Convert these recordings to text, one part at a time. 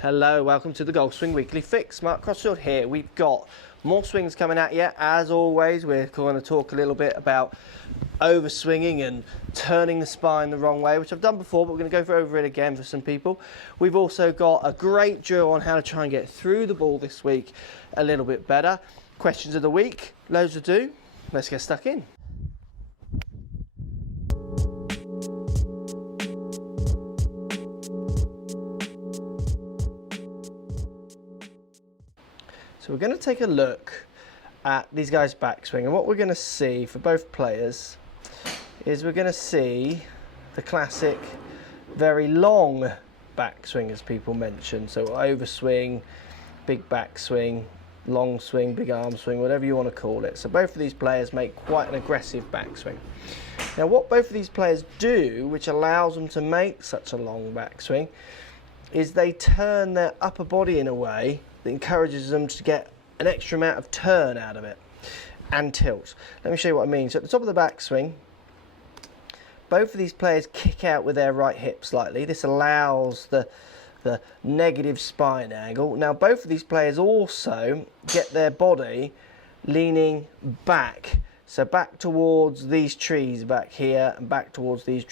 Hello, welcome to the Golf Swing Weekly Fix. Mark Crossfield here. We've got more swings coming at you. As always, we're going to talk a little bit about overswinging and turning the spine the wrong way, which I've done before, but we're going to go over it again for some people. We've also got a great drill on how to try and get through the ball this week a little bit better. Questions of the week, loads to do. Let's get stuck in. So we're going to take a look at these guys' backswing, and what we're going to see for both players is we're going to see the classic very long backswing, as people mention. So overswing, big backswing, long swing, big arm swing, whatever you want to call it. So both of these players make quite an aggressive backswing. Now what both of these players do, which allows them to make such a long backswing, is they turn their upper body in a way that encourages them to get an extra amount of turn out of it and tilt. Let me show you what I mean. So at the top of the backswing, both of these players kick out with their right hip slightly. This allows the negative spine angle. Now both of these players also get their body leaning back. So back towards these trees back here and back towards these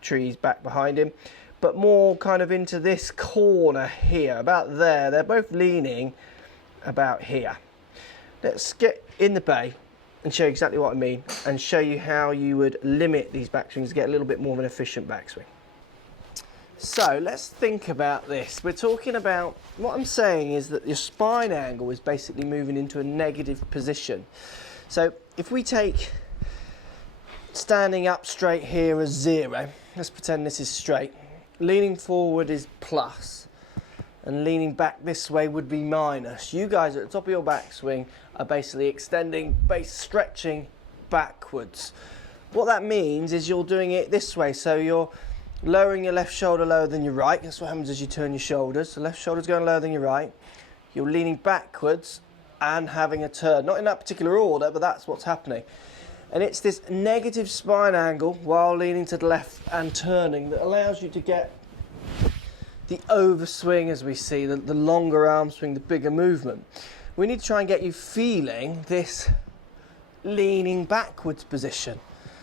trees back behind him, but more kind of into this corner here, about there. They're both leaning about here. Let's get in the bay and show you exactly what I mean, and show you how you would limit these backswings to get a little bit more of an efficient backswing. So let's think about this. We're talking about, what I'm saying is that your spine angle is basically moving into a negative position. So if we take standing up straight here as 0, let's pretend this is straight. Leaning forward is plus, and leaning back this way would be minus. You guys at the top of your backswing are basically extending, stretching backwards. What that means is you're doing it this way, so you're lowering your left shoulder lower than your right. That's what happens as you turn your shoulders. The left shoulder's going lower than your right. You're leaning backwards and having a turn. Not in that particular order, but that's what's happening. And it's this negative spine angle while leaning to the left and turning that allows you to get the overswing, as we see, the longer arm swing, the bigger movement. We need to try and get you feeling this leaning backwards position.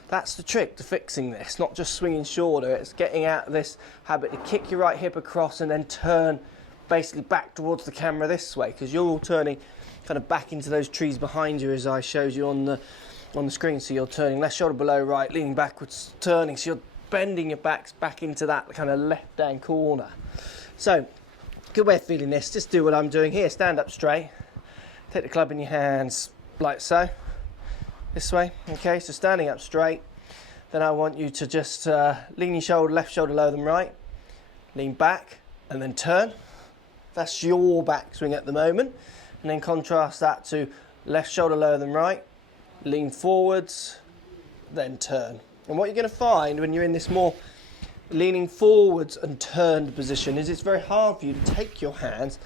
That's the trick to fixing this, not just swinging shorter. It's getting out of this habit to kick your right hip across and then turn basically back towards the camera this way, because you're all turning kind of back into those trees behind you, as I showed you on the screen. So you're turning left shoulder below right, leaning backwards, turning, so you're bending your backs back into that kind of left hand corner. So good way of feeling this, just do what I'm doing here. Stand up straight, take the club in your hands like so, this way. Okay, so standing up straight, then I want you to just lean your shoulder, left shoulder lower than right, lean back and then turn. That's your backswing at the moment. And then contrast that to left shoulder lower than right, lean forwards, then turn. And what you're going to find when you're in this more leaning forwards and turned position is it's very hard for you to take your hands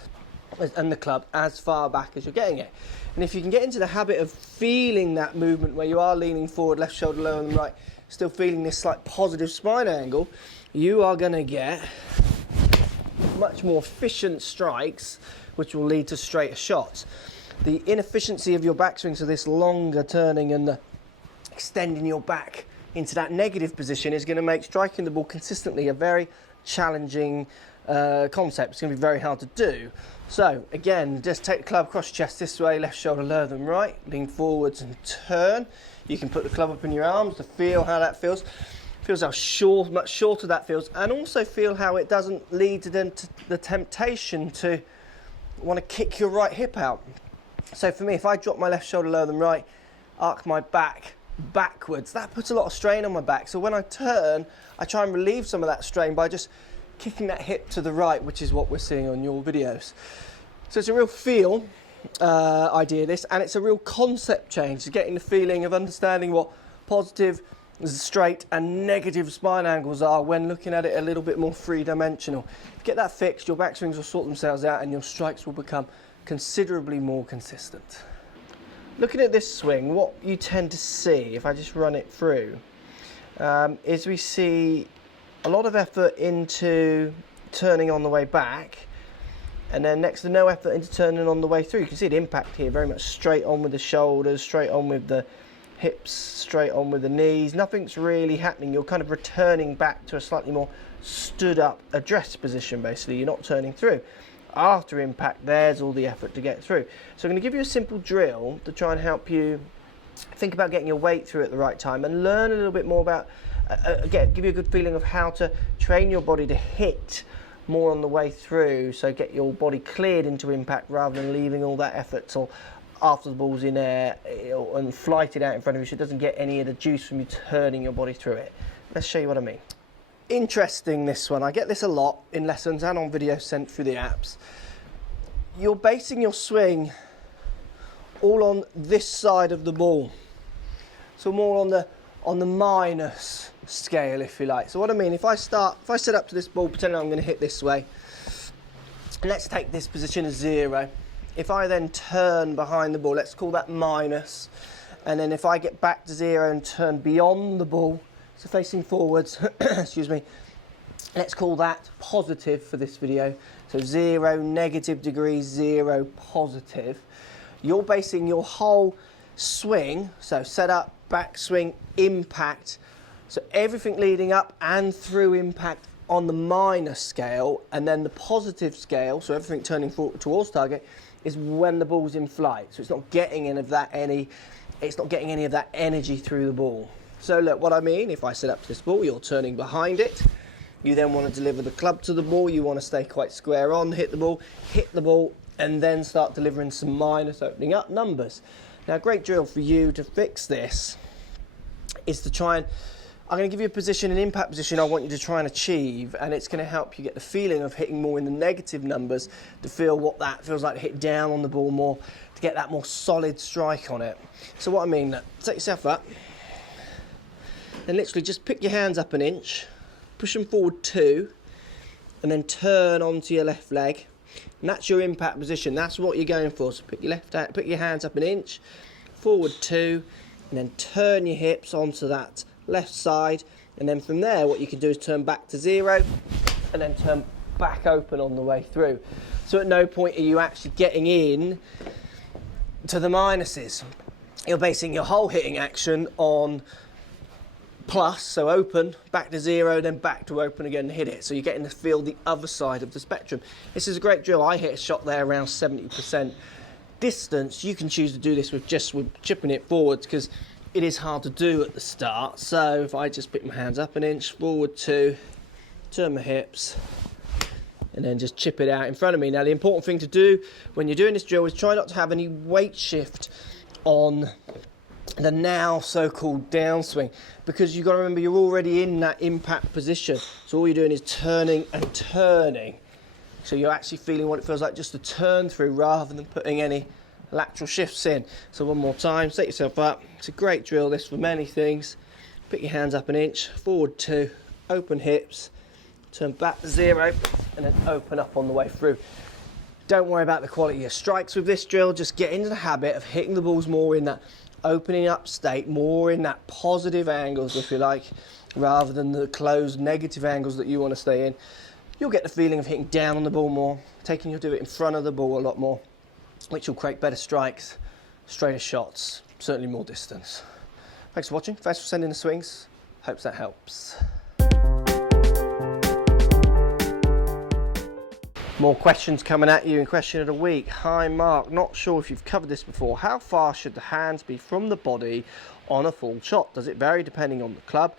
and the club as far back as you're getting it. And if you can get into the habit of feeling that movement where you are leaning forward, left shoulder lower than right, still feeling this slight positive spine angle, you are going to get much more efficient strikes, which will lead to straighter shots. The inefficiency of your backswing, so this longer turning and the extending your back into that negative position, is going to make striking the ball consistently a very challenging concept. It's going to be very hard to do. So again, just take the club across your chest this way, left shoulder lower than right, lean forwards and turn. You can put the club up in your arms to feel how that feels. Feels how short, much shorter that feels, and also feel how it doesn't lead to the temptation to want to kick your right hip out. So for me, if I drop my left shoulder lower than right, arc my back backwards, that puts a lot of strain on my back. So when I turn, I try and relieve some of that strain by just kicking that hip to the right, which is what we're seeing on your videos. So it's a real feel idea, this, and it's a real concept change. It's getting the feeling of understanding what positive, straight and negative spine angles are when looking at it a little bit more three-dimensional. Get that fixed, your backswings will sort themselves out and your strikes will become considerably more consistent. Looking at this swing, what you tend to see, if I just run it through, is we see a lot of effort into turning on the way back, and then next to no effort into turning on the way through. You can see the impact here, very much straight on with the shoulders, straight on with the hips, straight on with the knees. Nothing's really happening. You're kind of returning back to a slightly more stood up address position, basically. You're not turning through. After impact, there's all the effort to get through. So I'm going to give you a simple drill to try and help you think about getting your weight through at the right time and learn a little bit more about, give you a good feeling of how to train your body to hit more on the way through, so get your body cleared into impact rather than leaving all that effort till after the ball's in air and flight it out in front of you so it doesn't get any of the juice from you turning your body through it. Let's show you what I mean. Interesting, this one. I get this a lot in lessons and on videos sent through the apps. You're basing your swing all on this side of the ball, so more on the minus scale, if you like. So what I mean, if I set up to this ball, pretending I'm going to hit this way, and let's take this position as 0. If I then turn behind the ball, let's call that minus, and then if I get back to 0 and turn beyond the ball, so facing forwards, excuse me, let's call that positive for this video. So 0 negative degrees, 0 positive. You're basing your whole swing, so set up, backswing, impact, so everything leading up and through impact on the minus scale, and then the positive scale, so everything turning forward towards target, is when the ball's in flight. So it's not getting any of that energy through the ball. So look, what I mean, if I set up to this ball, you're turning behind it. You then want to deliver the club to the ball. You want to stay quite square on, hit the ball, and then start delivering some minus opening up numbers. Now, a great drill for you to fix this is to try and, I'm going to give you a position, an impact position I want you to try and achieve, and it's going to help you get the feeling of hitting more in the negative numbers, to feel what that feels like, to hit down on the ball more, to get that more solid strike on it. So what I mean, set yourself up, and literally just pick your hands up an inch, push them forward 2, and then turn onto your left leg. And that's your impact position. That's what you're going for. So pick your hands up an inch, forward 2, and then turn your hips onto that left side. And then from there, what you can do is turn back to 0, and then turn back open on the way through. So at no point are you actually getting in to the minuses. You're basing your whole hitting action on plus, so open, back to 0, then back to open again and hit it. So you're getting to feel the other side of the spectrum. This is a great drill. I hit a shot there around 70% distance. You can choose to do this with chipping it forwards, because it is hard to do at the start. So if I just pick my hands up an inch, forward 2, turn my hips, and then just chip it out in front of me. Now, the important thing to do when you're doing this drill is try not to have any weight shift on the now so-called downswing, because you've got to remember you're already in that impact position. So all you're doing is turning and turning. So you're actually feeling what it feels like just to turn through rather than putting any lateral shifts in. So one more time, set yourself up. It's a great drill, this, for many things. Pick your hands up an inch, forward 2, open hips, turn back to 0, and then open up on the way through. Don't worry about the quality of your strikes with this drill. Just get into the habit of hitting the balls more in that opening up state, more in that positive angles, if you like, rather than the closed negative angles that you want to stay in. You'll get the feeling of hitting down on the ball more, you'll do it in front of the ball a lot more, which will create better strikes, straighter shots, certainly more distance. Thanks for watching. Thanks for sending the swings. Hope that helps. More questions coming at you in question of the week. Hi Mark, not sure if you've covered this before. How far should the hands be from the body on a full shot? Does it vary depending on the club?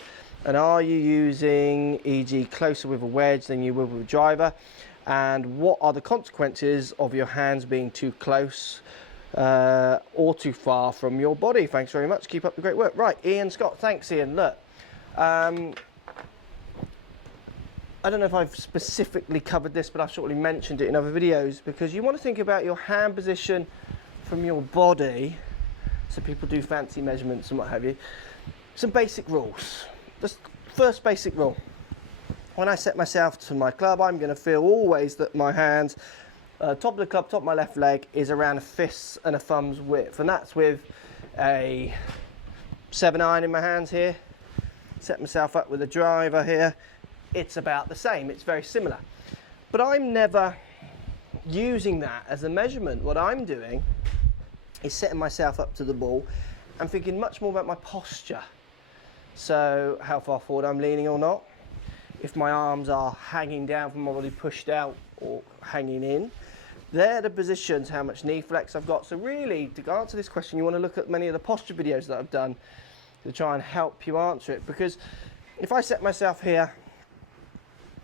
And are you using, e.g. closer with a wedge than you would with a driver? And what are the consequences of your hands being too close or too far from your body? Thanks very much. Keep up the great work. Right, Ian Scott. Thanks, Ian. Look. I don't know if I've specifically covered this, but I've shortly mentioned it in other videos, because you want to think about your hand position from your body. So people do fancy measurements and what have you. Some basic rules. The first basic rule. When I set myself to my club, I'm going to feel always that my hands, top of the club, top of my left leg, is around a fist and a thumb's width. And that's with a 7-iron in my hands here. Set myself up with a driver here. It's about the same. It's very similar. But I'm never using that as a measurement. What I'm doing is setting myself up to the ball and thinking much more about my posture. So how far forward I'm leaning or not, if my arms are hanging down from my body, pushed out or hanging in. They're the positions, how much knee flex I've got. So really, to answer this question, you want to look at many of the posture videos that I've done to try and help you answer it. Because if I set myself here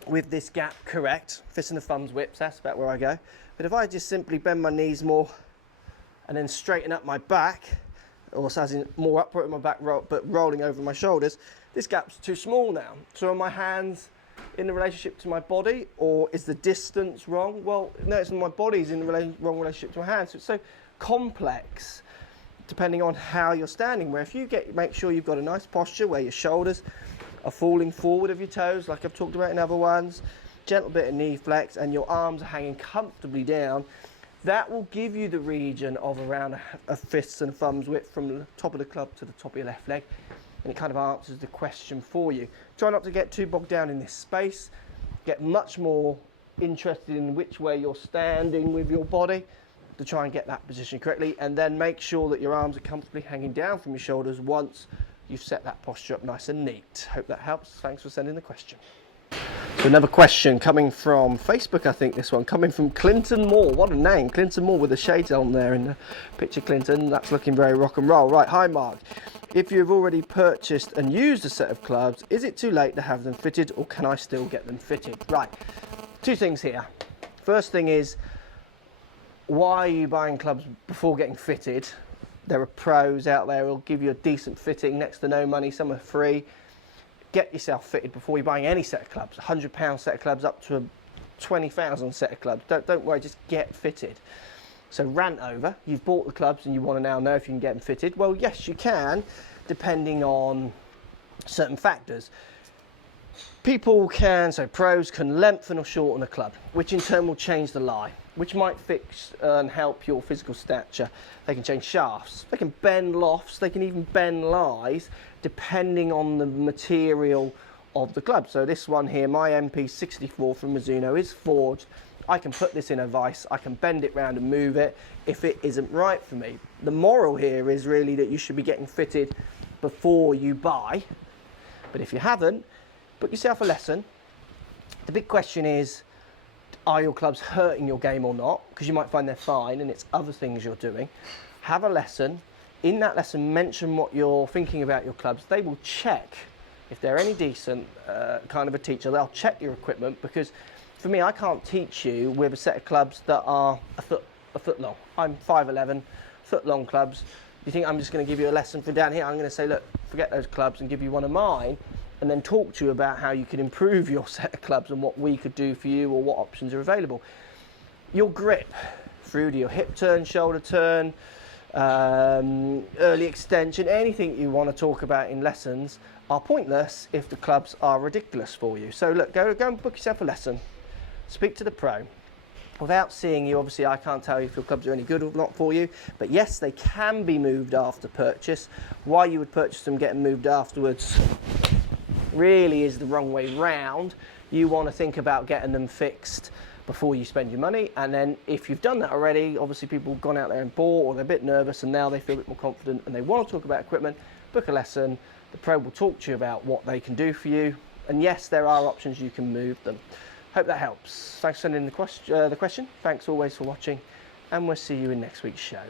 with this gap correct, fist and the thumbs whips, that's about where I go. But if I just simply bend my knees more and then straighten up my back, or as in more upright in my back, but rolling over my shoulders, this gap's too small now. So are my hands in the relationship to my body, or is the distance wrong? Well, no, it's my body's in the wrong relationship to my hands. So it's so complex depending on how you're standing, where if you make sure you've got a nice posture where your shoulders are falling forward of your toes, like I've talked about in other ones, gentle bit of knee flex, and your arms are hanging comfortably down, that will give you the region of around a fist and thumbs width from the top of the club to the top of your left leg, and it kind of answers the question for you. Try not to get too bogged down in this space, get much more interested in which way you're standing with your body to try and get that position correctly, and then make sure that your arms are comfortably hanging down from your shoulders once you've set that posture up nice and neat. Hope that helps. Thanks for sending the question. So another question coming from Facebook, I think this one, coming from Clinton Moore. What a name, Clinton Moore, with the shades on there in the picture, Clinton. That's looking very rock and roll. Right, hi Mark. If you've already purchased and used a set of clubs, is it too late to have them fitted, or can I still get them fitted? Right, two things here. First thing is, why are you buying clubs before getting fitted? There are pros out there who'll give you a decent fitting, next to no money, some are free. Get yourself fitted before you're buying any set of clubs. £100 set of clubs up to a 20,000 set of clubs. Don't worry, just get fitted. So rant over, you've bought the clubs and you want to now know if you can get them fitted. Well, yes, you can, depending on certain factors. People can, so pros can lengthen or shorten a club, which in turn will change the lie, which might fix and help your physical stature. They can change shafts, they can bend lofts, they can even bend lies, depending on the material of the club. So this one here, my MP64 from Mizuno, is forged. I can put this in a vise, I can bend it round and move it if it isn't right for me. The moral here is really that you should be getting fitted before you buy, but if you haven't, book yourself a lesson. The big question is, are your clubs hurting your game or not? Because you might find they're fine and it's other things you're doing. Have a lesson. In that lesson, mention what you're thinking about your clubs. They will check, if they're any decent kind of a teacher, they'll check your equipment, because for me, I can't teach you with a set of clubs that are a foot long. I'm 5'11", foot long clubs. You think I'm just going to give you a lesson from down here? I'm going to say, look, forget those clubs and give you one of mine, and then talk to you about how you can improve your set of clubs and what we could do for you, or what options are available. Your grip through to your hip turn, shoulder turn, early extension, anything you want to talk about in lessons are pointless if the clubs are ridiculous for you. So look, go and book yourself a lesson, speak to the pro. Without seeing you, obviously I can't tell you if your clubs are any good or not for you, but yes, they can be moved after purchase. Why you would purchase them, get them moved afterwards, really is the wrong way round. You want to think about getting them fixed before you spend your money, and then if you've done that already, obviously people have gone out there and bought, or they're a bit nervous and now they feel a bit more confident and they want to talk about equipment, book a lesson. The pro will talk to you about what they can do for you, and yes, there are options, you can move them. Hope that helps. Thanks for sending the question. Thanks always for watching, and we'll see you in next week's show.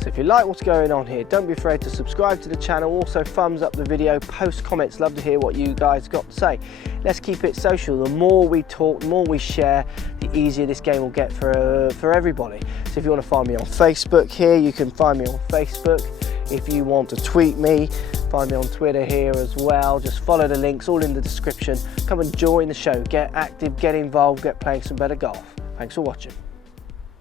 So if you like what's going on here, don't be afraid to subscribe to the channel. Also thumbs up the video, post comments, love to hear what you guys got to say. Let's keep it social. The more we talk, the more we share, the easier this game will get for everybody. So if you want to find me on Facebook here, you can find me on Facebook. If you want to tweet me, find me on Twitter here as well. Just follow the links, all in the description. Come and join the show, get active, get involved, get playing some better golf. Thanks for watching.